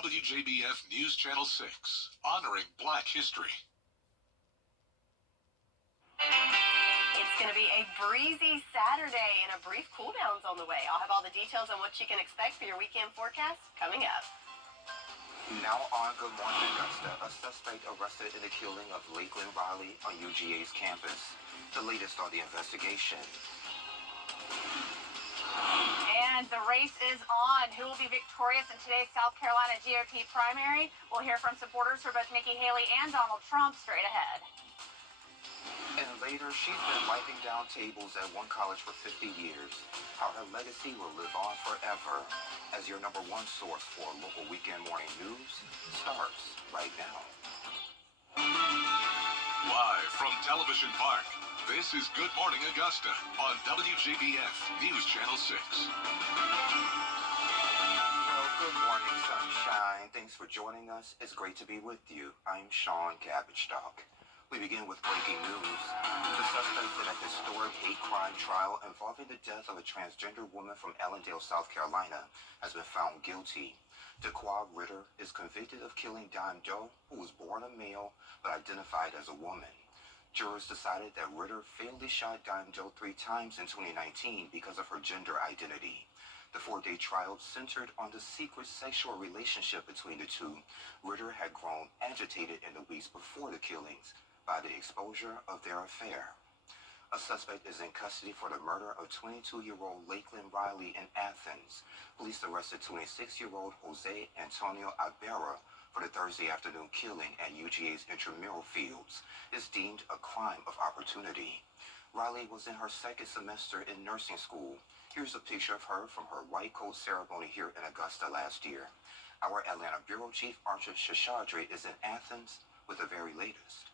WJBF News Channel 6, honoring Black history. It's going to be a breezy Saturday and a brief cool down's on the way. I'll have all the details on what you can expect for your weekend forecast coming up. Now on Good Morning Augusta, a suspect arrested in the killing of Lakeland Riley on UGA's campus. The latest on the investigation. And the race is on. Who will be victorious in today's South Carolina GOP primary? We'll hear from supporters for both Nikki Haley and Donald Trump straight ahead. And later, she's been wiping down tables at one college for 50 years. How her legacy will live on forever. As your #1 source for local weekend morning news starts right now. Live from Television Park, this is Good Morning Augusta on WJBF News Channel 6. Well, good morning, sunshine. Thanks for joining us. It's great to be with you. I'm Sean Cabbage-Stock. We begin with breaking news. The suspect in a historic hate crime trial involving the death of a transgender woman from Allendale, South Carolina, has been found guilty. Daquan Ritter is convicted of killing Dime Doe, who was born a male but identified as a woman. Jurors decided that Ritter fatally shot Dime Doe 3 times in 2019 because of her gender identity. The 4-day trial centered on the secret sexual relationship between the two. Ritter had grown agitated in the weeks before the killings by the exposure of their affair. A suspect is in custody for the murder of 22-year-old Lakeland Riley in Athens. Police arrested 26-year-old Jose Antonio Ibarra for the Thursday afternoon killing at UGA's intramural fields. It's deemed a crime of opportunity. Riley was in her 2nd semester in nursing school. Here's a picture of her from her white coat ceremony here in Augusta last year. Our Atlanta Bureau Chief Archer Shashadri is in Athens with the very latest.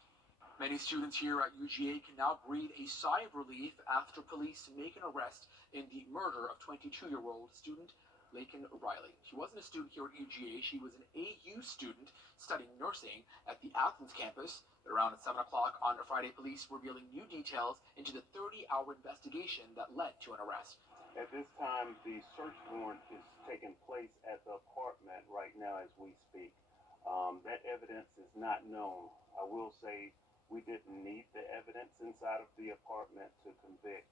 Many students here at UGA can now breathe a sigh of relief after police make an arrest in the murder of 22-year-old student Lakeland Riley. She wasn't a student here at UGA. She was an AU student studying nursing at the Athens campus. At around 7 o'clock on Friday, police revealing new details into the 30-hour investigation that led to an arrest. At this time, the search warrant is taking place at the apartment right now as we speak. That evidence is not known. I will say we didn't need the evidence inside of the apartment to convict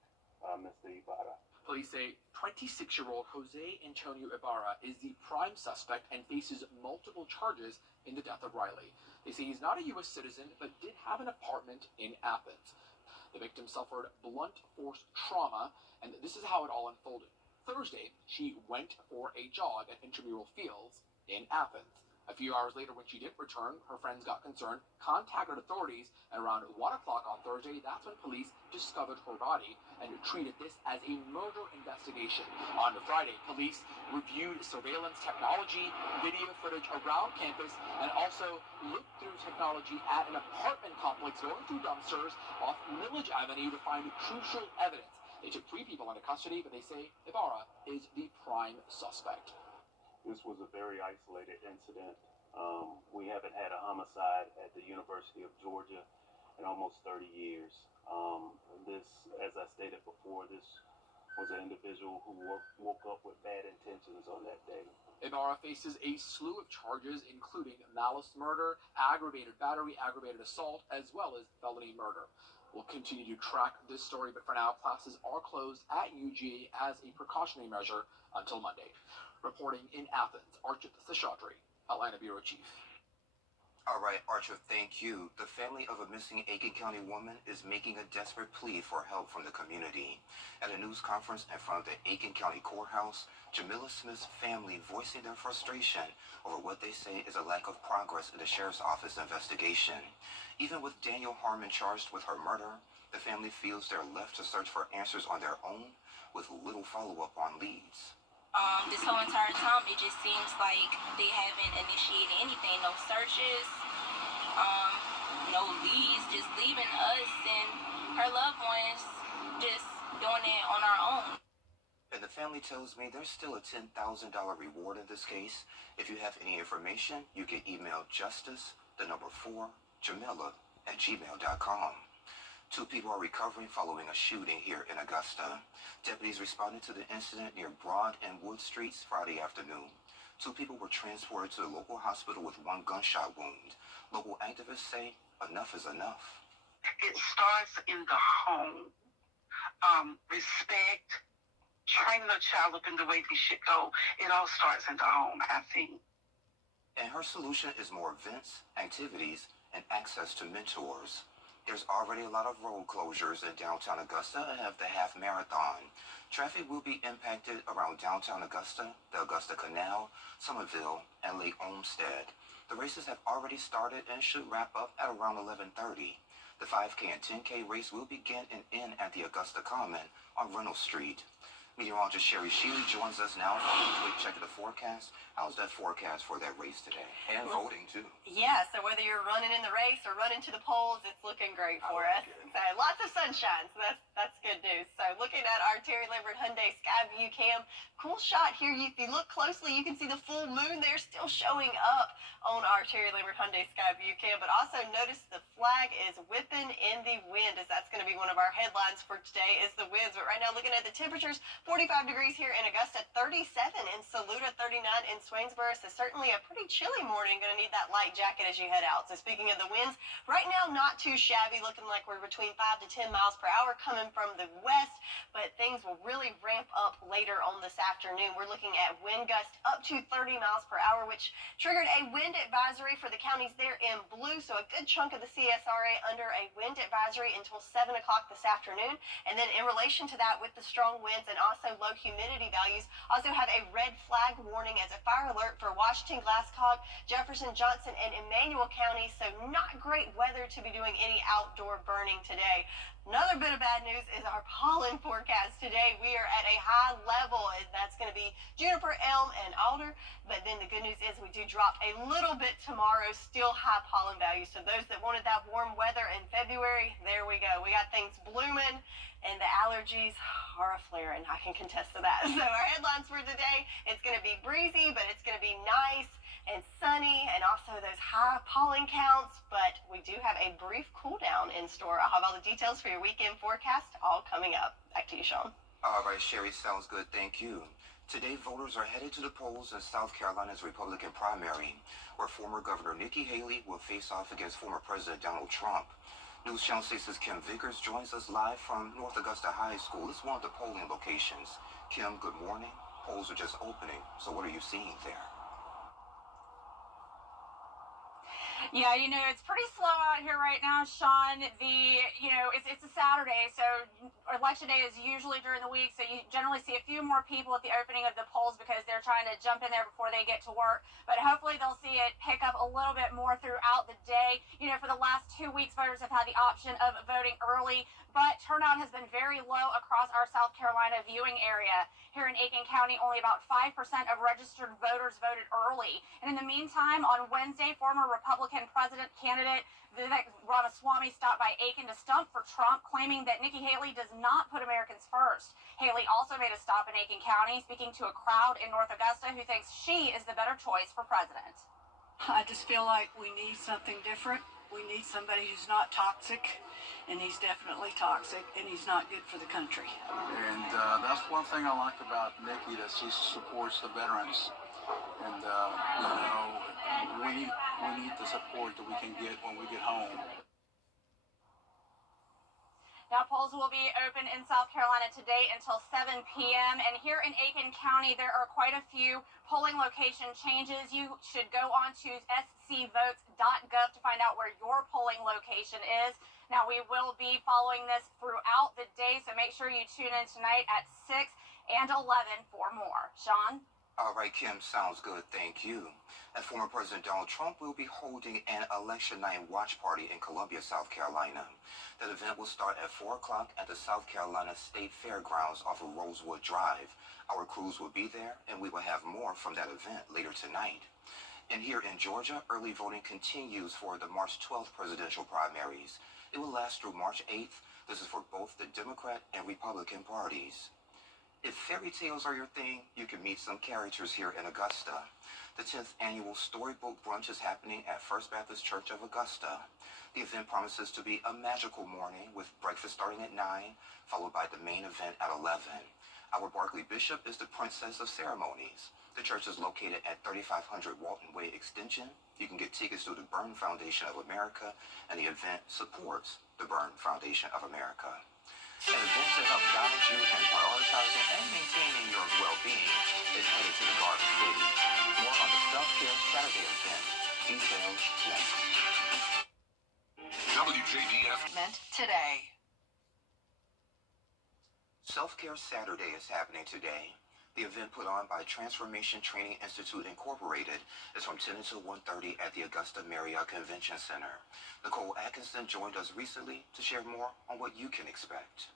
Mr. Ibarra. Police say 26-year-old Jose Antonio Ibarra is the prime suspect and faces multiple charges in the death of Riley. They say he's not a U.S. citizen, but did have an apartment in Athens. The victim suffered blunt force trauma, and this is how it all unfolded. Thursday, she went for a jog at intramural fields in Athens. A few hours later, when she did return, her friends got concerned, contacted authorities, and around 1 o'clock on Thursday, that's when police discovered her body and treated this as a murder investigation. On Friday, police reviewed surveillance technology, video footage around campus, and also looked through technology at an apartment complex going through dumpsters off Millage Avenue to find crucial evidence. They took 3 people into custody, but they say Ibarra is the prime suspect. This was a very isolated incident. We haven't had a homicide at the University of Georgia in almost 30 years. This, as I stated before, this was an individual who woke up with bad intentions on that day. Ibarra faces a slew of charges, including malice murder, aggravated battery, aggravated assault, as well as felony murder. We'll continue to track this story, but for now, classes are closed at UGA as a precautionary measure until Monday. Reporting in Athens, Archer Shashadri, Atlanta Bureau Chief. All right, Archer, thank you. The family of a missing Aiken County woman is making a desperate plea for help from the community. At a news conference in front of the Aiken County Courthouse, Jamila Smith's family voicing their frustration over what they say is a lack of progress in the Sheriff's Office investigation. Even with Daniel Harmon charged with her murder, the family feels they're left to search for answers on their own with little follow-up on leads. This whole entire time, it just seems like they haven't initiated anything. No searches, no leads, just leaving us and her loved ones just doing it on our own. And the family tells me there's still a $10,000 reward in this case. If you have any information, you can email justice4Jamila@gmail.com. 2 people are recovering following a shooting here in Augusta. Deputies responded to the incident near Broad and Wood Streets Friday afternoon. 2 people were transported to the local hospital with 1 gunshot wound. Local activists say enough is enough. It starts in the home. Respect, training a child up in the way they should go. It all starts in the home, I think. And her solution is more events, activities, and access to mentors. There's already a lot of road closures in downtown Augusta ahead of the half marathon. Traffic will be impacted around downtown Augusta, the Augusta Canal, Somerville, and Lake Olmsted. The races have already started and should wrap up at around 11:30. The 5K and 10K race will begin and end at the Augusta Common on Reynolds Street. Meteorologist Sherry Shealy joins us now for a quick check of the forecast. How's that forecast for that race today? And voting, too. Yeah, so whether you're running in the race or running to the polls, it's looking great for us. So lots of sunshine, so that's good news. So looking at our Terry Lambert Hyundai Skyview cam, cool shot here. If you look closely, you can see the full moon there still showing up on our Terry Lambert Hyundai Skyview cam. But also notice the flag is whipping in the wind, as that's going to be one of our headlines for today is the winds. But right now, looking at the temperatures, 45 degrees here in Augusta, 37 in Saluda, 39 in Swainsboro. So certainly a pretty chilly morning. Going to need that light jacket as you head out. So speaking of the winds, right now not too shabby, looking like we're between 5 to 10 miles per hour coming from the west, but things will really ramp up later on this afternoon. We're looking at wind gusts up to 30 miles per hour, which triggered a wind advisory for the counties there in blue. So a good chunk of the CSRA under a wind advisory until 7 o'clock this afternoon. And then in relation to that, with the strong winds and also low humidity values, also have a red flag warning as a fire alert for Washington, Glasscock, Jefferson, Johnson, and Emmanuel counties. So not great weather to be doing any outdoor burning today. Another bit of bad news is our pollen forecast today. We are at a high level, and that's going to be juniper, elm, and alder. But then the good news is we do drop a little bit tomorrow, still high pollen values. So those that wanted that warm weather in February, there we go. We got things blooming, and the allergies are a flare, and I can contest to that. So our headlines for today, it's going to be breezy, but it's going to be nice and sunny, and also those high pollen counts, but we do have a brief cool down in store. I'll have all the details for your weekend forecast all coming up. Back to you, Sean. All right, Sherry, sounds good. Thank you. Today, voters are headed to the polls in South Carolina's Republican primary, where former Governor Nikki Haley will face off against former President Donald Trump. News Channel 6's Kim Vickers joins us live from North Augusta High School. It's one of the polling locations. Kim, good morning. Polls are just opening, so what are you seeing there? Yeah, it's pretty slow out here right now, Sean. It's a Saturday, so election day is usually during the week, so you generally see a few more people at the opening of the polls because they're trying to jump in there before they get to work. But hopefully they'll see it pick up a little bit more throughout the day. For the last 2 weeks, voters have had the option of voting early, but turnout has been very low across our South Carolina viewing area. Here in Aiken County, only about 5% of registered voters voted early. And in the meantime, on Wednesday, former Republican president candidate Vivek Ramaswamy stopped by Aiken to stump for Trump, claiming that Nikki Haley does not put Americans first. Haley also made a stop in Aiken County, speaking to a crowd in North Augusta who thinks she is the better choice for president. I just feel like we need something different. We need somebody who's not toxic, and he's definitely toxic, and he's not good for the country. And that's one thing I like about Nikki, that she supports the veterans. And, we need the support that we can get when we get home. Now, polls will be open in South Carolina today until 7 p.m. And here in Aiken County, there are quite a few polling location changes. You should go on to scvotes.gov to find out where your polling location is. Now, we will be following this throughout the day, so make sure you tune in tonight at 6 and 11 for more. Sean? All right, Kim, sounds good. Thank you. And former President Donald Trump will be holding an election night watch party in Columbia, South Carolina. That event will start at 4 o'clock at the South Carolina State Fairgrounds off of Rosewood Drive. Our crews will be there, and we will have more from that event later tonight. And here in Georgia, early voting continues for the March 12th presidential primaries. It will last through March 8th. This is for both the Democrat and Republican parties. If fairy tales are your thing, you can meet some characters here in Augusta. The 10th annual Storybook Brunch is happening at First Baptist Church of Augusta. The event promises to be a magical morning with breakfast starting at 9, followed by the main event at 11. Our Barkley Bishop is the Princess of Ceremonies. The church is located at 3500 Walton Way Extension. You can get tickets through the Burn Foundation of America, and the event supports the Burn Foundation of America. An event to help guide you in prioritizing and maintaining your well-being is headed to the Garden City. More on the Self-Care Saturday event. Details next. WJBF. Meant today. Self-Care Saturday is happening today. The event put on by Transformation Training Institute Incorporated is from 10 until 1:30 at the Augusta Marriott Convention Center. Nicole Atkinson joined us recently to share more on what you can expect.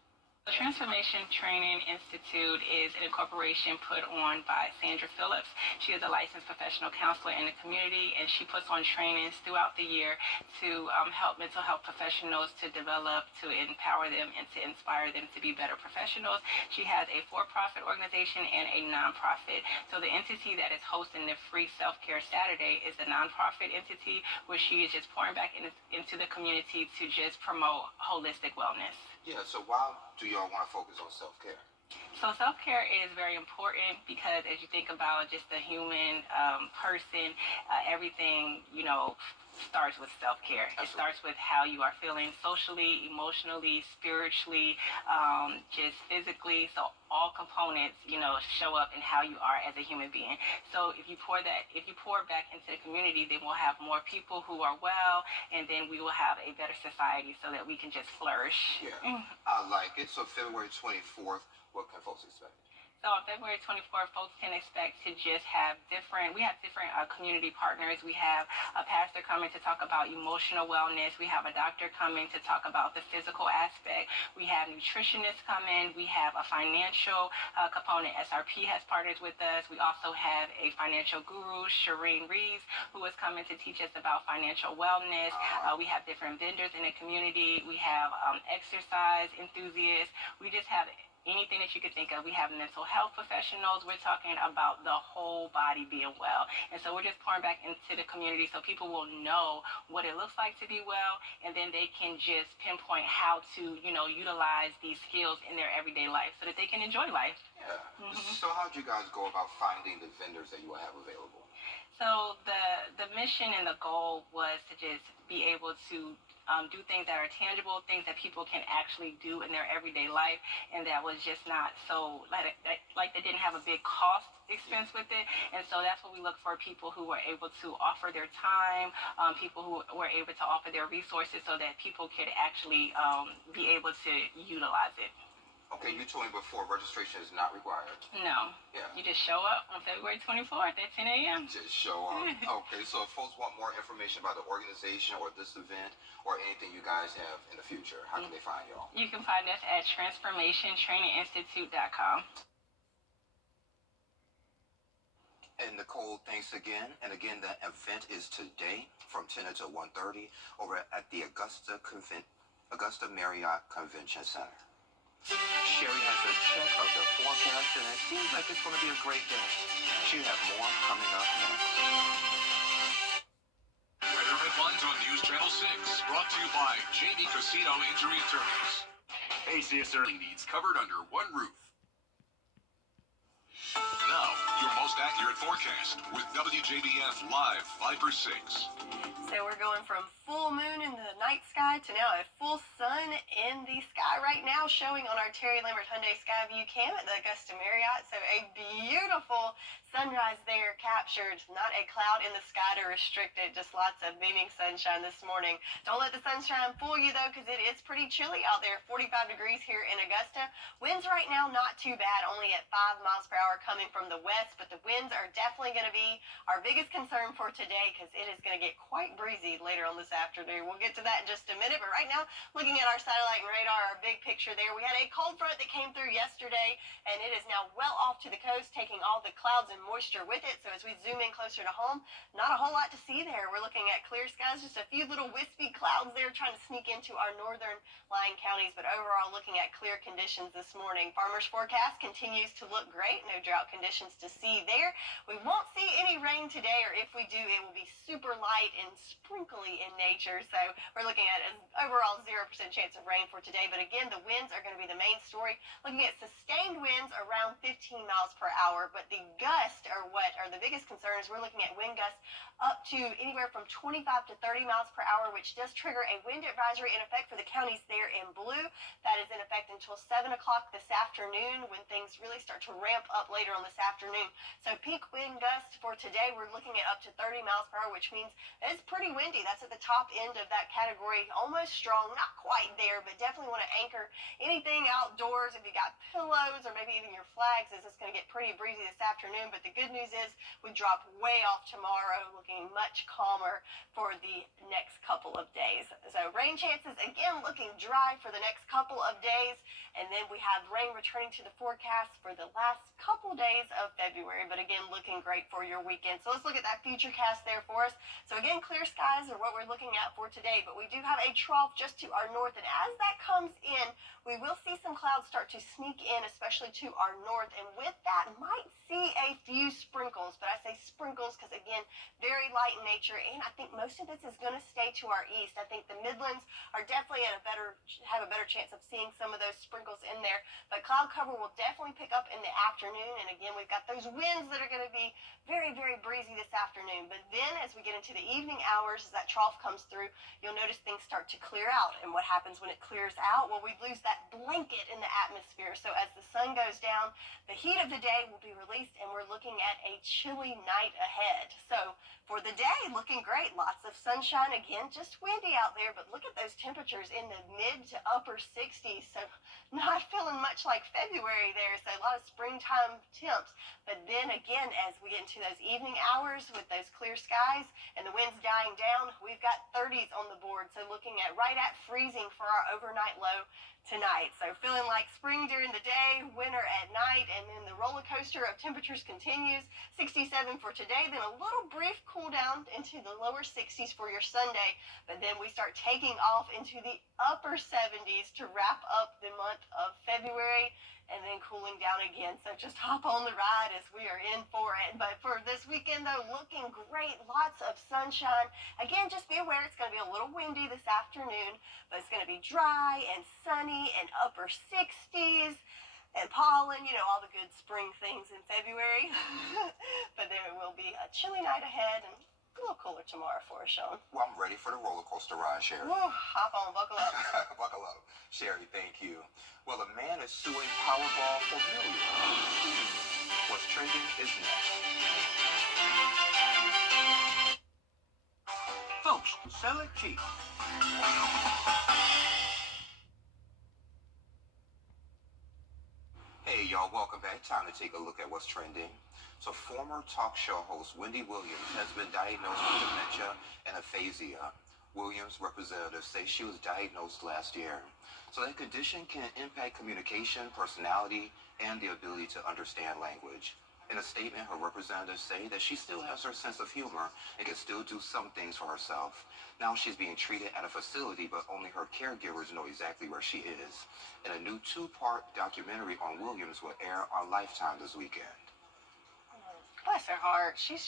The Transformation Training Institute is an incorporation put on by Sandra Phillips. She is a licensed professional counselor in the community, and she puts on trainings throughout the year to help mental health professionals to develop, to empower them, and to inspire them to be better professionals. She has a for-profit organization and a nonprofit. So the entity that is hosting the free Self-Care Saturday is a nonprofit entity where she is just pouring back into the community to just promote holistic wellness. Yeah, so why do y'all want to focus on self-care? So self-care is very important because as you think about just the human person, everything, starts with self-care. It starts with how you are feeling socially, emotionally, spiritually, just physically. So all components, show up in how you are as a human being. So if you pour back into the community, then we'll have more people who are well, and then we will have a better society so that we can just flourish. Yeah, I like it. So February 24th, what can folks expect? So on February 24th, folks can expect to just have different community partners. We have a pastor coming to talk about emotional wellness. We have a doctor coming to talk about the physical aspect. We have nutritionists coming. We have a financial component. SRP has partners with us. We also have a financial guru, Shireen Reeves, who is coming to teach us about financial wellness. We have different vendors in the community. We have exercise enthusiasts. We just have anything that you could think of. We have mental health professionals. We're talking about the whole body being well. And so we're just pouring back into the community so people will know what it looks like to be well, and then they can just pinpoint how to, utilize these skills in their everyday life so that they can enjoy life. Yeah. So how'd you guys go about finding the vendors that you will have available? So the mission and the goal was to just be able to do things that are tangible, things that people can actually do in their everyday life, and that was just not so like they didn't have a big cost expense with it. And so that's what we look for: people who were able to offer their time, people who were able to offer their resources, so that people could actually be able to utilize it. Okay, you told me before registration is not required. No. Yeah. You just show up on February 24th at 10 a.m. Just show up. Okay, so if folks want more information about the organization or this event or anything you guys have in the future, how can they find y'all? You can find us at transformationtraininginstitute.com. And Nicole, thanks again. And again, the event is today from 10 until 1:30 over at the Augusta Marriott Convention Center. Sherry has a check of the forecast, and it seems like it's going to be a great day. She'll have more coming up next. Weather headlines on News Channel 6, brought to you by Jamie Casino Injury Attorneys. ACSR needs covered under one roof. Now, your most accurate forecast with WJBF Live Viper 6. So we're going from full moon in the night sky to now a full sun in the sky right now, showing on our Terry Lambert Hyundai Skyview cam at the Augusta Marriott. So a beautiful sunrise there captured. Not a cloud in the sky to restrict it, just lots of beaming sunshine this morning. Don't let the sunshine fool you though, because it is pretty chilly out there. 45 degrees here in Augusta. Winds right now not too bad, only at 5 miles per hour coming from the west, but the winds are definitely going to be our biggest concern for today, because it is going to get quite breezy later on this afternoon. We'll get to that in just a minute, but right now, looking at our satellite and radar, our big picture there, we had a cold front that came through yesterday, and it is now well off to the coast, taking all the clouds and moisture with it. So as we zoom in closer to home, not a whole lot to see there. We're looking at clear skies, just a few little wispy clouds there trying to sneak into our northern lying counties, but overall looking at clear conditions this morning. Farmers forecast continues to look great. No drought conditions to see there. we won't see any rain today, or if we do, it will be super light and sprinkly in nature. So we're looking at an overall 0% chance of rain for today. But again, the winds are going to be the main story. Looking at sustained winds around 15 miles per hour, but the gusts are what are the biggest concerns. We're looking at wind gusts up to anywhere from 25 to 30 miles per hour, which does trigger a wind advisory in effect for the counties there in blue. That is in effect until 7 o'clock this afternoon, when things really start to ramp up later on this afternoon. So peak wind gusts for today, we're looking at up to 30 miles per hour, which means it's pretty windy. That's at the top end of that category, almost strong, not quite there, but definitely want to anchor anything outdoors. If you got pillows or maybe even your flags, as it's going to get pretty breezy this afternoon. But the good news is we drop way off tomorrow, looking much calmer for the next couple of days. So rain chances, again, looking dry for the next couple of days. And then we have rain returning to the forecast for the last couple days of February. But again, looking great for your weekend. So let's look at that future cast there for us. So again, clear skies are what we're looking at for today. But we do have a trough just to our north. And as that comes in, we will see some clouds start to sneak in, especially to our north. And with that, might see a few sprinkles. But I say sprinkles because, again, very light in nature. And I think most of this is going to stay to our east. I think the Midlands are definitely have a better chance of seeing some of those sprinkles in there. But cloud cover will definitely pick up in the afternoon. And again, we've got those winds that are going to be very, very breezy this afternoon. But then as we get into the evening hours, as that trough comes through, you'll notice things start to clear out. And what happens when it clears out? Well, we lose that blanket in the atmosphere. So as the sun goes down, the heat of the day will be released, and we're looking at a chilly night ahead. So for the day, looking great. Lots of sunshine. Again, just windy out there, but look at those temperatures in the mid to upper 60s. So not feeling much like February there. So a lot of springtime temps. But then again, as we get into those evening hours with those clear skies and the winds dying down, we've got 30s on the board. So looking at right at freezing for our overnight low tonight. So feeling like spring during the day, winter at night, and then the roller coaster of temperatures continues. 67 for today, then a little brief cool down into the lower 60s for your Sunday, but then we start taking off into the upper 70s to wrap up the month of February, and then cooling down again. So just hop on the ride as we are in for it. But for this weekend, though, looking great. Lots of sunshine. Again, just be aware it's going to be a little windy this afternoon, but it's going to be dry and sunny and upper 60s. And pollen, all the good spring things in February. But there will be a chilly night ahead and a little cooler tomorrow for us, Sean. Well, I'm ready for the roller coaster ride, Sherry. Woo, hop on, buckle up. Buckle up. Sherry, thank you. Well, a man is suing Powerball for millions. What's trending is next. Folks, sell it cheap. Hey, y'all, welcome back. Time to take a look at what's trending. So former talk show host Wendy Williams has been diagnosed with dementia and aphasia. Williams' representatives say she was diagnosed last year. So that condition can impact communication, personality, and the ability to understand language. In a statement, her representatives say that she still has her sense of humor and can still do some things for herself. Now she's being treated at a facility, but only her caregivers know exactly where she is. And a new 2-part documentary on Williams will air on Lifetime this weekend. Bless her heart. She's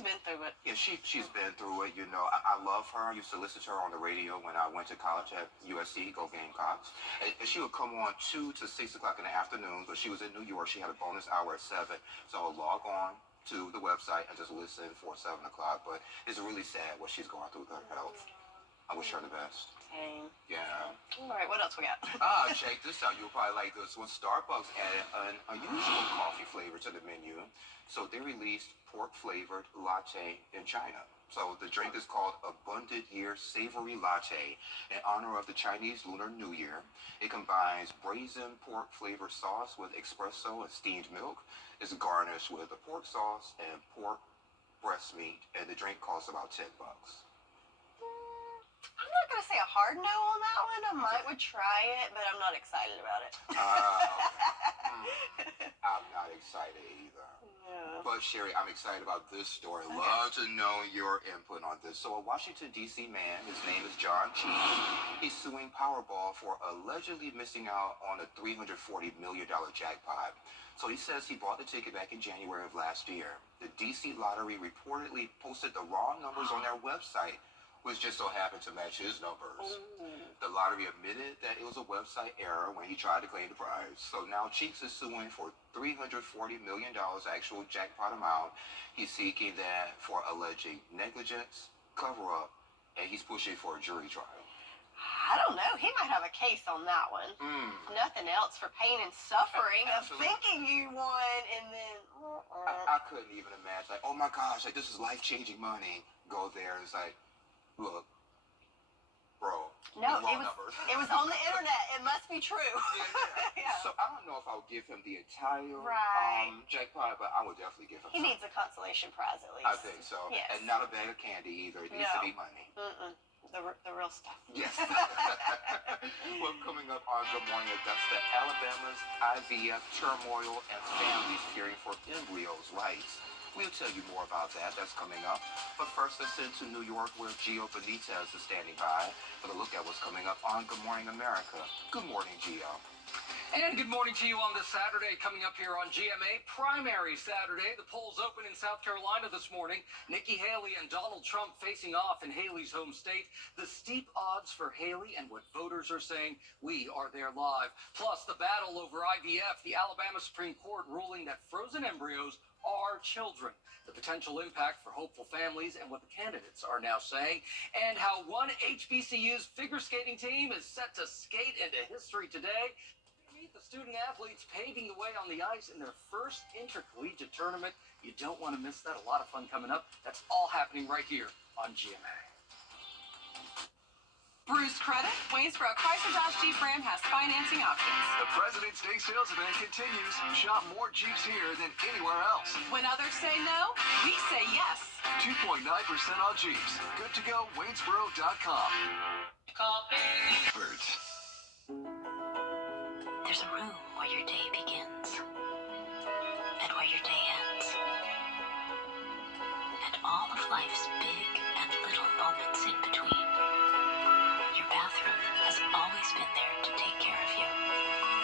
been through it. Yeah, she's been through it. I love her. I used to listen to her on the radio when I went to college at USC, go Gamecocks. And she would come on 2 to 6 o'clock in the afternoon, but she was in New York. She had a bonus hour at 7. So I'll log on to the website and just listen for 7 o'clock. But it's really sad what she's going through with her health. I wish her the best. Same. Yeah. All right, what else we got? Check this out. You'll probably like this one. Starbucks added an unusual coffee flavor to the menu. So they released pork-flavored latte in China. So the drink is called Abundant Year Savory Latte in honor of the Chinese Lunar New Year. It combines braised pork-flavored sauce with espresso and steamed milk. It's garnished with a pork sauce and pork breast meat, and the drink costs about $10. I'm not going to say a hard no on that one. I would try it, but I'm not excited about it. I'm not excited either. Yeah. But Sherry, I'm excited about this story. Love to know your input on this. So a Washington, D.C. man, his name is John Cheese. He's suing Powerball for allegedly missing out on a $340 million jackpot. So he says he bought the ticket back in January of last year. The DC Lottery reportedly posted the wrong numbers on their website, which just so happened to match his numbers. The lottery admitted that it was a website error when he tried to claim the prize. So now Cheeks is suing for $340 million actual jackpot amount. He's seeking that for alleged negligence, cover-up, and he's pushing for a jury trial. I don't know. He might have a case on that one. Nothing else for pain and suffering of thinking you won and then... I couldn't even imagine. Like, oh my gosh, like this is life-changing money. Go there. It's like, look, bro. No, it was on the internet. It must be true. Yeah. So I don't know if I would give him the entire jackpot, but I would definitely give him He needs a consolation prize at least. I think so. Yes. And not a bag of candy either. It needs to be money. The real stuff. Yes. Well, coming up on Good Morning Augusta, Alabama's IVF turmoil and families fearing for embryos' rights. We'll tell you more about that. That's coming up. But first, let's send to New York, where Gio Benitez is standing by for a look at what's coming up on Good Morning America. Good morning, Gio. And good morning to you on this Saturday. Coming up here on GMA, primary Saturday. The polls open in South Carolina this morning. Nikki Haley and Donald Trump facing off in Haley's home state. The steep odds for Haley and what voters are saying. We are there live. Plus, the battle over IVF. The Alabama Supreme Court ruling that frozen embryos are children. The potential impact for hopeful families and what the candidates are now saying. And how one HBCU's figure skating team is set to skate into history today. Meet the student athletes paving the way on the ice in their first intercollegiate tournament. You don't want to miss that. A lot of fun coming up. That's all happening right here on GMA. Bruce Credit, Waynesboro Chrysler Dodge Jeep Ram has financing options. The President's Day sales event continues. Shop more Jeeps here than anywhere else. When others say no, we say yes. 2.9% on Jeeps. Good to go, Waynesboro.com. Birds. There's a room where your day begins and where your day ends. And all of life's big and little moments in between. Your bathroom has always been there to take care of you.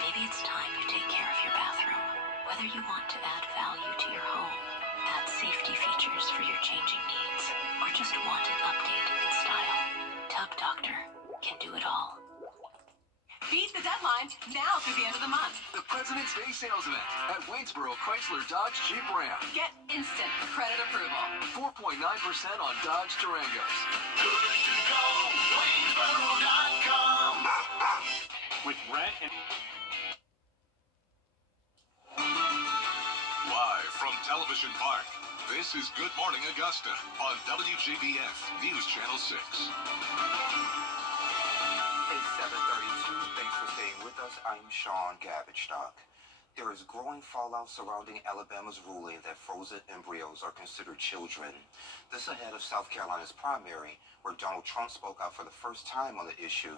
Maybe it's time you take care of your bathroom. Whether you want to add value to your home, add safety features for your changing needs, or just want an update in style, Tub Doctor can do it all. Beat the deadline now through the end of the month. The President's Day sales event at Waynesboro Chrysler Dodge Jeep Ram. Get instant credit approval. 4.9% on Dodge Durangos. Good to go, Waynesboro.com. With rent and Live from Television Park, this is Good Morning Augusta on WJBF News Channel 6. It's 7:32. Thanks for staying with us. I'm Sean Gabbichstock. There is growing fallout surrounding Alabama's ruling that frozen embryos are considered children. This ahead of South Carolina's primary, where Donald Trump spoke out for the first time on the issue,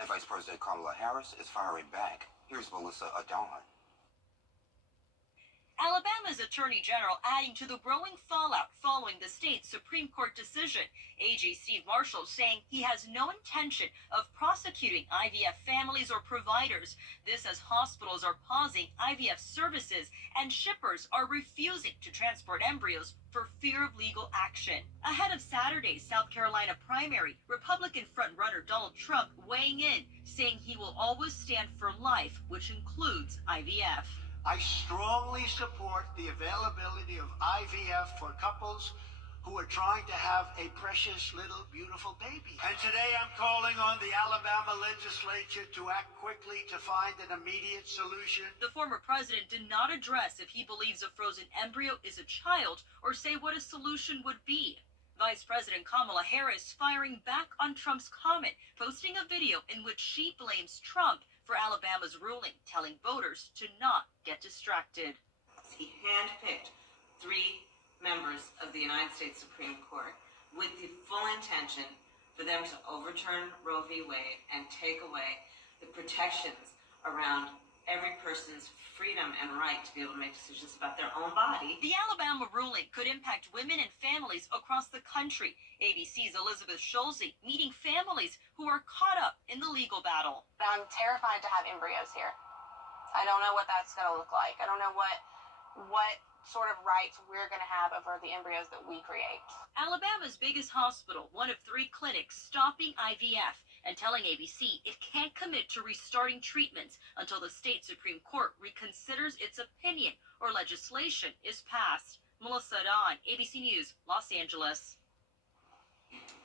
and Vice President Kamala Harris is firing back. Here's Melissa Adon. Alabama's Attorney General adding to the growing fallout following the state's Supreme Court decision. AG Steve Marshall saying he has no intention of prosecuting IVF families or providers. This as hospitals are pausing IVF services and shippers are refusing to transport embryos for fear of legal action. Ahead of Saturday's South Carolina primary, Republican frontrunner Donald Trump weighing in, saying he will always stand for life, which includes IVF. I strongly support the availability of IVF for couples who are trying to have a precious little beautiful baby. And today I'm calling on the Alabama legislature to act quickly to find an immediate solution. The former president did not address if he believes a frozen embryo is a child or say what a solution would be. Vice President Kamala Harris firing back on Trump's comment, posting a video in which she blames Trump for Alabama's ruling, telling voters to not get distracted. He handpicked 3 members of the United States Supreme Court with the full intention for them to overturn Roe v. Wade and take away the protections around every person's freedom and right to be able to make decisions about their own body. The Alabama ruling could impact women and families across the country. ABC's Elizabeth Schulze meeting families who are caught up in the legal battle. I'm terrified to have embryos here. I don't know what that's going to look like. I don't know what sort of rights we're going to have over the embryos that we create. Alabama's biggest hospital, one of 3 clinics, stopping IVF and telling ABC it can't commit to restarting treatments until the state Supreme Court reconsiders its opinion or legislation is passed. Melissa Don, ABC News, Los Angeles.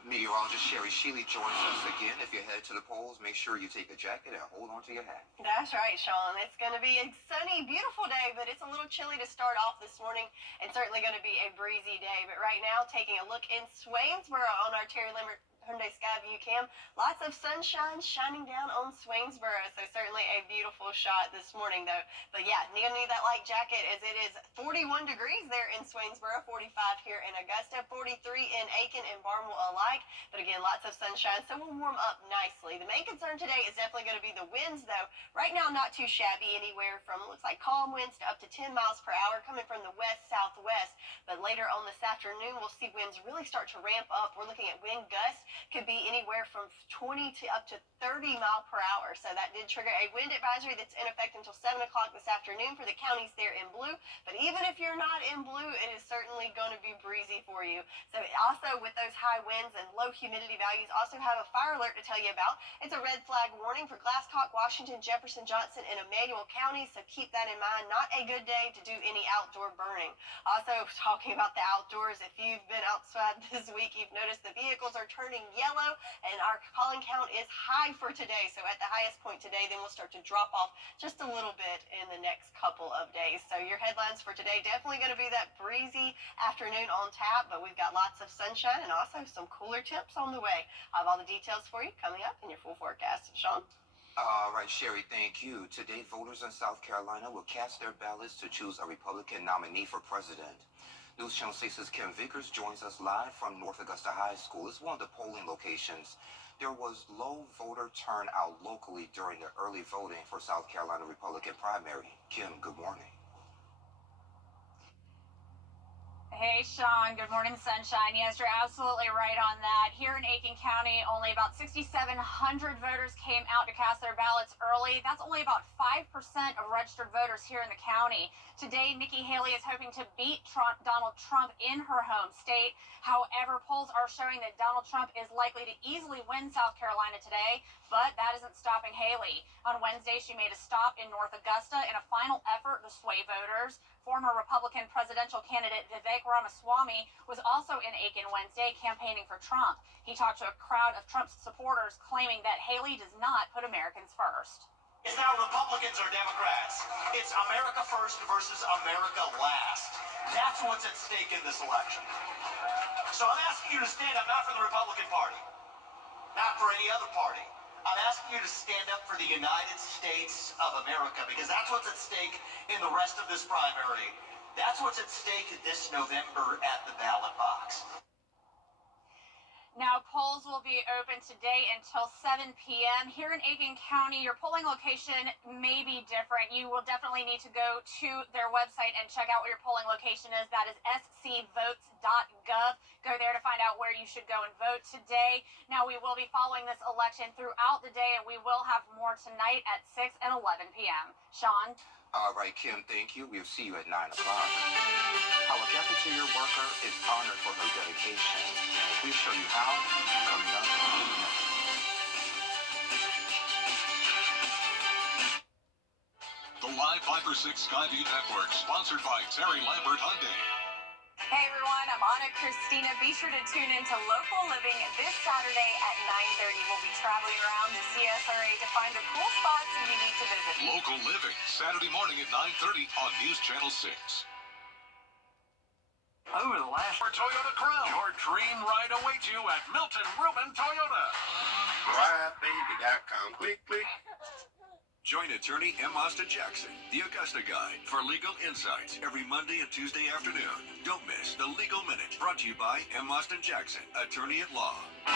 Meteorologist Sherry Shealy joins us again. If you head to the polls, make sure you take a jacket and hold on to your hat. That's right, Sean. It's going to be a sunny, beautiful day, but it's a little chilly to start off this morning and certainly going to be a breezy day. But right now, taking a look in Swainsboro on our Terry Lambert Hyundai Skyview cam, lots of sunshine shining down on Swainsboro, so certainly a beautiful shot this morning, though. But yeah, you're gonna need that light jacket as it is 41 degrees there in Swainsboro, 45 here in Augusta, 43 in Aiken and Barnwell alike. But again, lots of sunshine, so we'll warm up nicely. The main concern today is definitely going to be the winds, though. Right now, not too shabby, anywhere from looks like calm winds to up to 10 miles per hour coming from the west-southwest. But later on this afternoon, we'll see winds really start to ramp up. We're looking at wind gusts could be anywhere from 20 to up to 30 miles per hour. So that did trigger a wind advisory that's in effect until 7 o'clock this afternoon for the counties there in blue. But even if you're not in blue, it is certainly going to be breezy for you. So also with those high winds and low humidity values, also have a fire alert to tell you about. It's a red flag warning for Glasscock, Washington, Jefferson, Johnson, and Emmanuel counties. So keep that in mind. Not a good day to do any outdoor burning. Also talking about the outdoors, if you've been outside this week, you've noticed the vehicles are turning yellow, and our pollen count is high for today. So at the highest point today, then we'll start to drop off just a little bit in the next couple of days. So your headlines for today, definitely going to be that breezy afternoon on tap, but we've got lots of sunshine and also some cooler temps on the way. I have all the details for you coming up in your full forecast. Sean? All right, Sherry, thank you. Today, voters in South Carolina will cast their ballots to choose a Republican nominee for president. News Channel 6's Kim Vickers joins us live from North Augusta High School. It's one of the polling locations. There was low voter turnout locally during the early voting for South Carolina Republican primary. Kim, good morning. Hey, Sean. Good morning, sunshine. Yes, you're absolutely right on that. Here in Aiken County, only about 6,700 voters came out to cast their ballots early. That's only about 5% of registered voters here in the county. Today, Nikki Haley is hoping to beat Donald Trump in her home state. However, polls are showing that Donald Trump is likely to easily win South Carolina today, but that isn't stopping Haley. On Wednesday, she made a stop in North Augusta in a final effort to sway voters. Former Republican presidential candidate Vivek Ramaswamy was also in Aiken Wednesday campaigning for Trump. He talked to a crowd of Trump's supporters claiming that Haley does not put Americans first. It's not Republicans or Democrats. It's America first versus America last. That's what's at stake in this election. So I'm asking you to stand up not for the Republican Party, not for any other party. I'm asking you to stand up for the United States of America, because that's what's at stake in the rest of this primary. That's what's at stake this November at the ballot box. Now, polls will be open today until 7 p.m. Here in Aiken County, your polling location may be different. You will definitely need to go to their website and check out what your polling location is. That is scvotes.gov. Go there to find out where you should go and vote today. Now, we will be following this election throughout the day, and we will have more tonight at 6 and 11 p.m. Sean? All right, Kim, thank you. We'll see you at 9 o'clock. How a cafeteria worker is honored for her dedication. We'll show you how coming up next. The Live 5-6 Skyview Network, sponsored by Terry Lambert Hyundai. Hey everyone, I'm Anna Christina. Be sure to tune in to Local Living this Saturday at 9:30. We'll be traveling around the CSRA to find the cool spots you need to visit. Local Living, Saturday morning at 9:30 on News Channel 6. Over the last for Toyota Crown, your dream ride awaits you at Milton Ruben Toyota. RideBaby.com. Click, click. Join attorney M. Austin Jackson, the Augusta Guide, for legal insights every Monday and Tuesday afternoon. Don't miss the Legal Minute, brought to you by M. Austin Jackson, attorney at law. The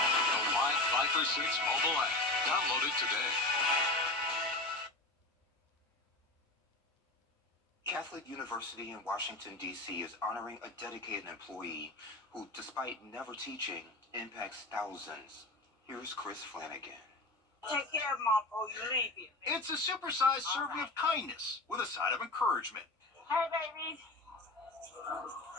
Live 5-6 mobile app. Download it today. Catholic University in Washington, D.C. is honoring a dedicated employee who, despite never teaching, impacts thousands. Here's Chris Flanagan. Take care of mom before you leave here. It's a supersized serving of kindness with a side of encouragement. Hey, babies.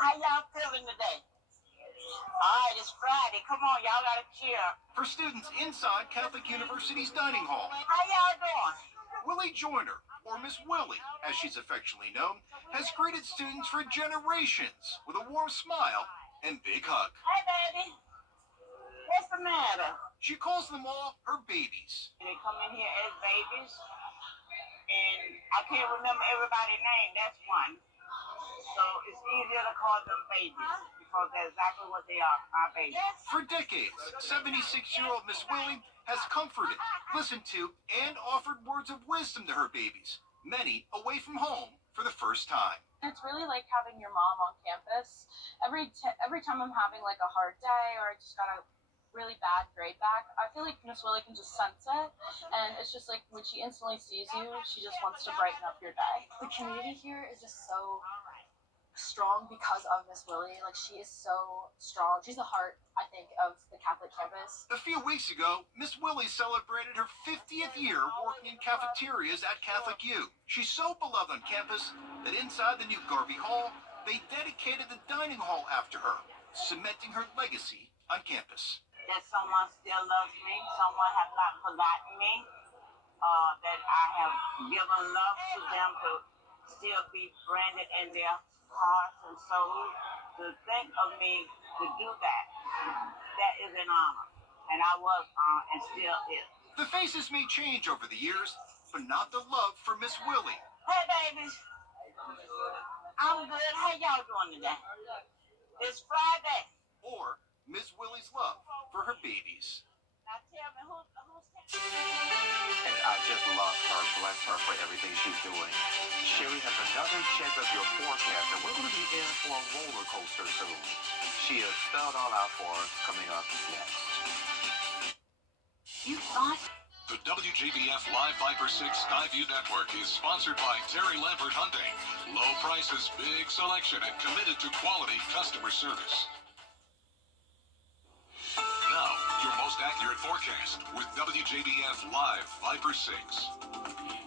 How y'all feeling today? All right, it's Friday. Come on, y'all gotta cheer. For students inside Catholic University's dining hall, How y'all doing? Willie Joyner, or Miss Willie, as she's affectionately known, has greeted students for generations with a warm smile and big hug. Hey, baby. What's the matter? She calls them all her babies. They come in here as babies, and I can't remember everybody's name. That's one. So it's easier to call them babies because that's exactly what they are, my babies. For decades, 76-year-old Miss Willie has comforted, listened to, and offered words of wisdom to her babies, many away from home for the first time. It's really like having your mom on campus. Every time I'm having like a hard day or I just got a really bad grade back, I feel like Miss Willie can just sense it, and it's just like when she instantly sees you, she just wants to brighten up your day. The community here is just so strong because of Miss Willie. Like, she is so strong. She's the heart, I think, of the Catholic campus. A few weeks ago, Miss Willie celebrated her 50th year working in cafeterias at Catholic U. She's so beloved on campus that inside the new Garvey Hall, they dedicated the dining hall after her, cementing her legacy on campus. That someone still loves me, someone has not forgotten me, that I have given love to them to still be branded in their hearts and souls. To think of me to do that, that is an honor. And I was and still is. The faces may change over the years, but not the love for Miss Willie. Hey, babies. I'm good. How y'all doing today? It's Friday. Or Miss Willie's love for her babies. Now tell me who's And I just love her. Bless her for everything she's doing. Sherry has another check of your forecast, and we're going to be in for a roller coaster soon. She has spelled all out for us coming up next. You thought? The WJBF Live Viper 6 Skyview Network is sponsored by Terry Lambert Hyundai. Low prices, big selection, and committed to quality customer service. Now, your most accurate forecast with WJBF Live Viper 6.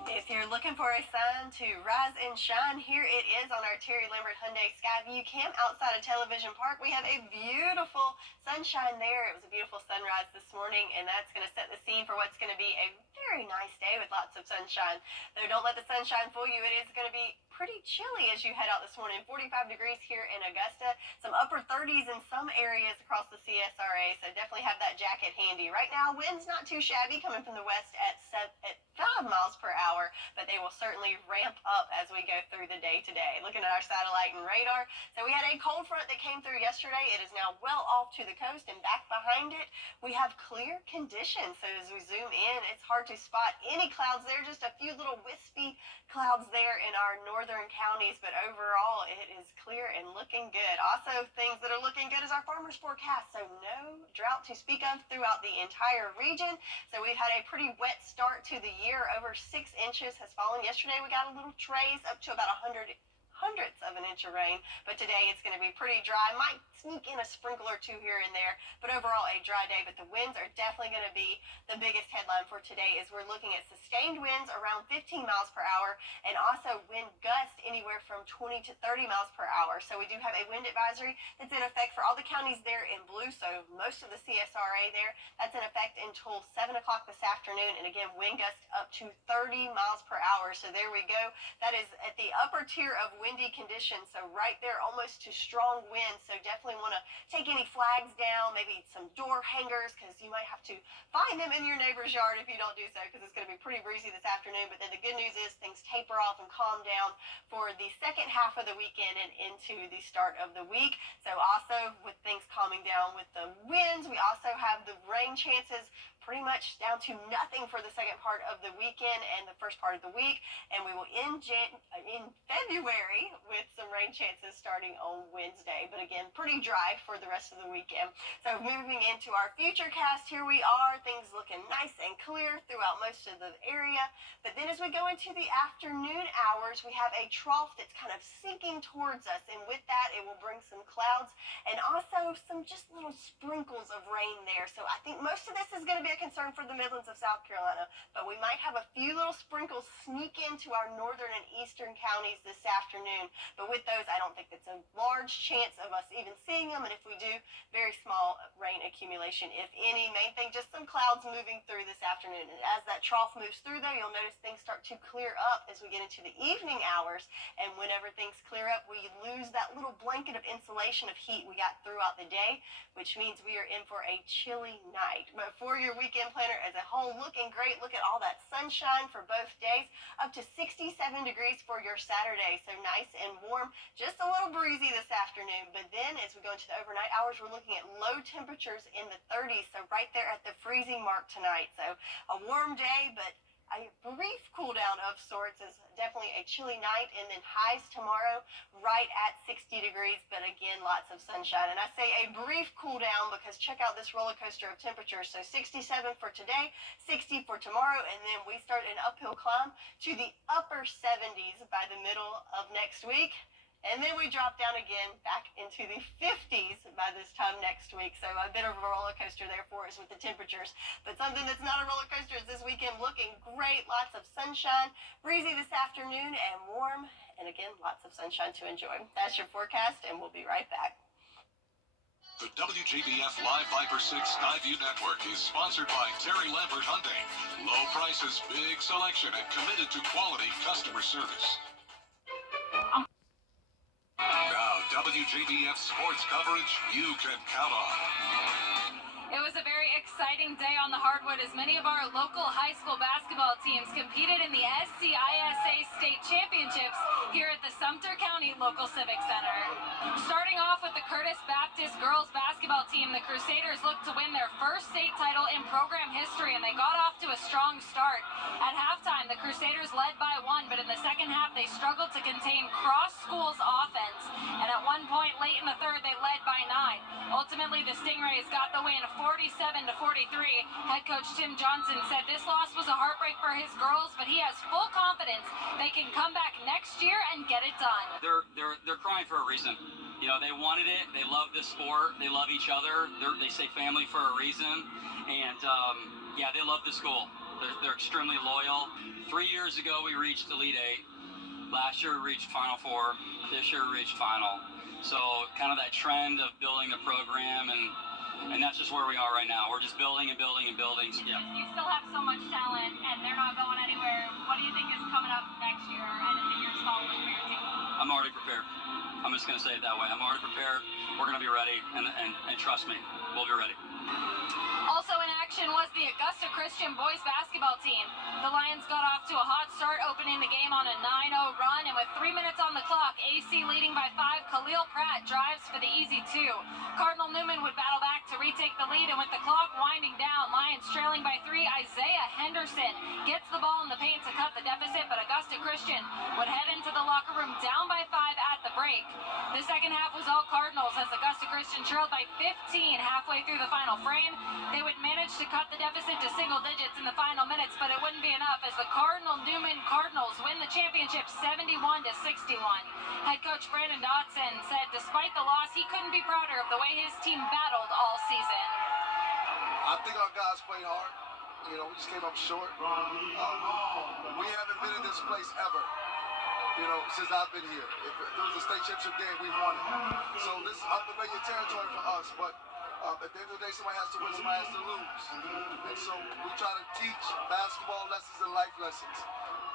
If you're looking for a sun to rise and shine, here it is on our Terry Lambert Hyundai Skyview Camp outside of Television Park. We have a beautiful sunshine there. It was a beautiful sunrise this morning, and that's going to set the scene for what's going to be a very nice day with lots of sunshine. Though don't let the sunshine fool you. It is going to be pretty chilly as you head out this morning. 45 degrees here in Augusta. Some upper 30s in some areas across the CSRA, so definitely have that jacket handy. Right now, wind's not too shabby, coming from the west at 5 miles per hour, but they will certainly ramp up as we go through the day today. Looking at our satellite and radar, so we had a cold front that came through yesterday. It is now well off to the coast, and back behind it, we have clear conditions. So as we zoom in, it's hard to spot any clouds there, just a few little wispy clouds there in our northern counties, but overall it is clear and looking good. Also, things that are looking good is our farmers forecast, so no drought to speak of throughout the entire region. So we've had a pretty wet start to the year. Over 6 inches has fallen. Yesterday we got a little trace up to about 100 hundredths of an inch of rain, but today it's going to be pretty dry. Might sneak in a sprinkle or two here and there, but overall a dry day. But the winds are definitely going to be the biggest headline for today, as we're looking at sustained winds around 15 miles per hour and also wind gusts anywhere from 20 to 30 miles per hour. So we do have a wind advisory that's in effect for all the counties there in blue, so most of the CSRA there. That's in effect until 7 o'clock this afternoon, and again, wind gusts up to 30 miles per hour. So there we go. That is at the upper tier of windy conditions, so right there almost to strong winds. So definitely want to take any flags down, maybe some door hangers, because you might have to find them in your neighbor's yard if you don't do so, because it's going to be pretty breezy this afternoon. But then the good news is things taper off and calm down for the second half of the weekend and into the start of the week. So also with things calming down with the winds, we also have the rain chances pretty much down to nothing for the second part of the weekend and the first part of the week. And we will end in February with some rain chances starting on Wednesday. But again, pretty dry for the rest of the weekend. So moving into our future cast, here we are. Things looking nice and clear throughout most of the area. But then as we go into the afternoon hours, we have a trough that's kind of sinking towards us. And with that, it will bring some clouds and also some just little sprinkles of rain there. So I think most of this is going to be a concern for the Midlands of South Carolina, but we might have a few little sprinkles sneak into our northern and eastern counties this afternoon. But with those, I don't think it's a large chance of us even seeing them, and if we do, very small rain accumulation, if any. Main thing, just some clouds moving through this afternoon. And as that trough moves through, though, you'll notice things start to clear up as we get into the evening hours, and whenever things clear up, we lose that little blanket of insulation of heat we got throughout the day, which means we are in for a chilly night. But for your weekend planner as a whole, looking great. Look at all that sunshine for both days, up to 67 degrees for your Saturday, so nice and warm. Just a little breezy this afternoon, but then as we go into the overnight hours, we're looking at low temperatures in the 30s, so right there at the freezing mark tonight. So a warm day, but a brief cool down of sorts. Is definitely a chilly night, and then highs tomorrow right at 60 degrees, but again, lots of sunshine. And I say a brief cool down because check out this roller coaster of temperatures. So 67 for today, 60 for tomorrow, and then we start an uphill climb to the upper 70s by the middle of next week. And then we drop down again back into the 50s by this time next week. So a bit of a roller coaster there for us with the temperatures. But something that's not a roller coaster is this weekend looking great. Lots of sunshine, breezy this afternoon, and warm. And again, lots of sunshine to enjoy. That's your forecast, and we'll be right back. The WJBF Live Viper 6 Skyview Network is sponsored by Terry Lambert Hyundai. Low prices, big selection, and committed to quality customer service. Now, WJBF sports coverage you can count on. It was a very exciting day on the hardwood as many of our local high school basketball teams competed in the SCISA State Championships here at the Sumter County Local Civic Center. Starting off with the Curtis Baptist girls basketball team, the Crusaders looked to win their first state title in program history, and they got off to a strong start. At halftime, the Crusaders led by 1, but in the second half, they struggled to contain cross schools offense, and at one point late in the third, they led by 9. Ultimately, the Stingrays got the win 47-43. Head coach Tim Johnson said this loss was a heartbreak for his girls, but he has full confidence they can come back next year and get it done. They're crying for a reason. You know, they wanted it. They love this sport. They love each other. They say family for a reason, and yeah, they love the school. They're extremely loyal. 3 years ago, we reached Elite 8. Last year, we reached Final 4. This year, we reached Final. So kind of that trend of building the program, and that's just where we are right now. We're just building and building and building. Yeah. You still have so much talent, and they're not going anywhere. What do you think is coming up next year and in the years following for your team? I'm already prepared. I'm just going to say it that way. I'm already prepared. We're going to be ready, and trust me, we'll be ready. Also in action was the Augusta Christian boys basketball team. The Lions got off to a hot start, opening the game on a 9-0 run, and with 3 minutes on the clock, AC leading by 5, Khalil Pratt drives for the easy 2. Cardinal Newman would battle back to retake the lead, and with the clock winding down, Lions trailing by 3, Isaiah Henderson gets the ball in the paint to cut the deficit, but Augusta Christian would head into the locker room down by 5 at the break. The second half was all Cardinals as Augusta Christian trailed by 15 halfway through the final frame. They would manage to cut the deficit to single digits in the final minutes, but it wouldn't be enough as the Cardinal Newman Cardinals win the championship 71-61. Head coach Brandon Dotson said despite the loss, he couldn't be prouder of the way his team battled all season. I think our guys played hard. You know, we just came up short. We haven't been in this place ever, you know, since I've been here. If there was a state championship game, we won it. So this is unfamiliar territory for us, but at the end of the day, somebody has to win, somebody has to lose. And so we try to teach basketball lessons and life lessons.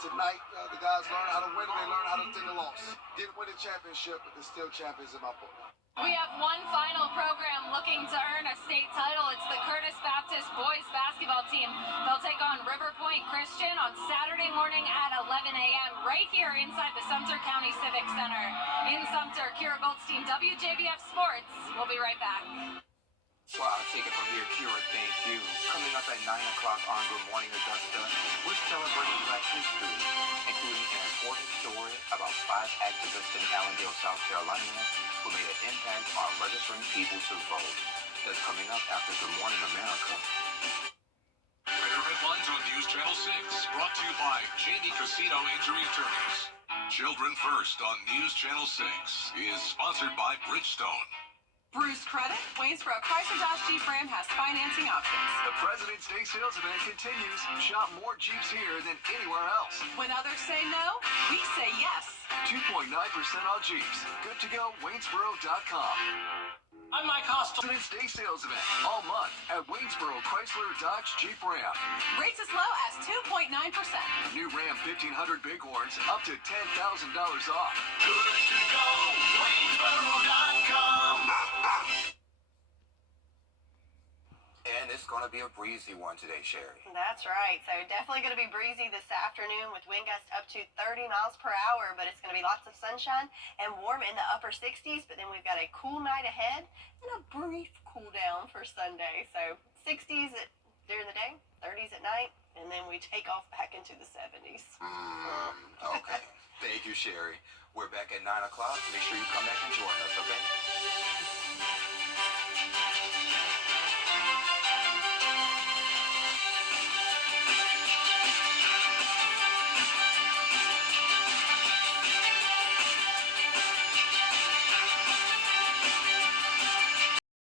Tonight, the guys learn how to win and they learn how to take a loss. Didn't win a championship, but they're still champions in my book. We have one final program looking to earn a state title. It's the Curtis Baptist boys basketball team. They'll take on River Point Christian on Saturday morning at 11 a.m. right here inside the Sumter County Civic Center. In Sumter, Kira Goldstein, WJBF Sports. We'll be right back. Well, I'll take it from here, Kira. Thank you. Coming up at 9 o'clock on Good Morning Augusta, we're celebrating Black History, including an important story about 5 activists in Allendale, South Carolina, who made an impact on registering people to vote. That's coming up after Good Morning America. Better headlines on News Channel 6, brought to you by Jamie Casino Injury Attorneys. Children First on News Channel 6 is sponsored by Bridgestone. Bruce Credit, Waynesboro Chrysler Dodge Jeep Ram has financing options. The President's Day sales event continues. Shop more Jeeps here than anywhere else. When others say no, we say yes. 2.9% on Jeeps. Good to go, Waynesboro.com. I'm Mike Hostel. President's Day sales event all month at Waynesboro Chrysler Dodge Jeep Ram. Rates as low as 2.9%. New Ram 1500 Bighorns up to $10,000 off. Good to go, Waynesboro.com. And it's going to be a breezy one today, Sherry. That's right. So definitely going to be breezy this afternoon with wind gusts up to 30 miles per hour, but it's going to be lots of sunshine and warm in the upper 60s. But then we've got a cool night ahead and a brief cool down for Sunday. So 60s during the day, 30s at night, and then we take off back into the 70s. Okay. Thank you, Sherry. We're back at 9 o'clock. Make sure you come back and join us, okay?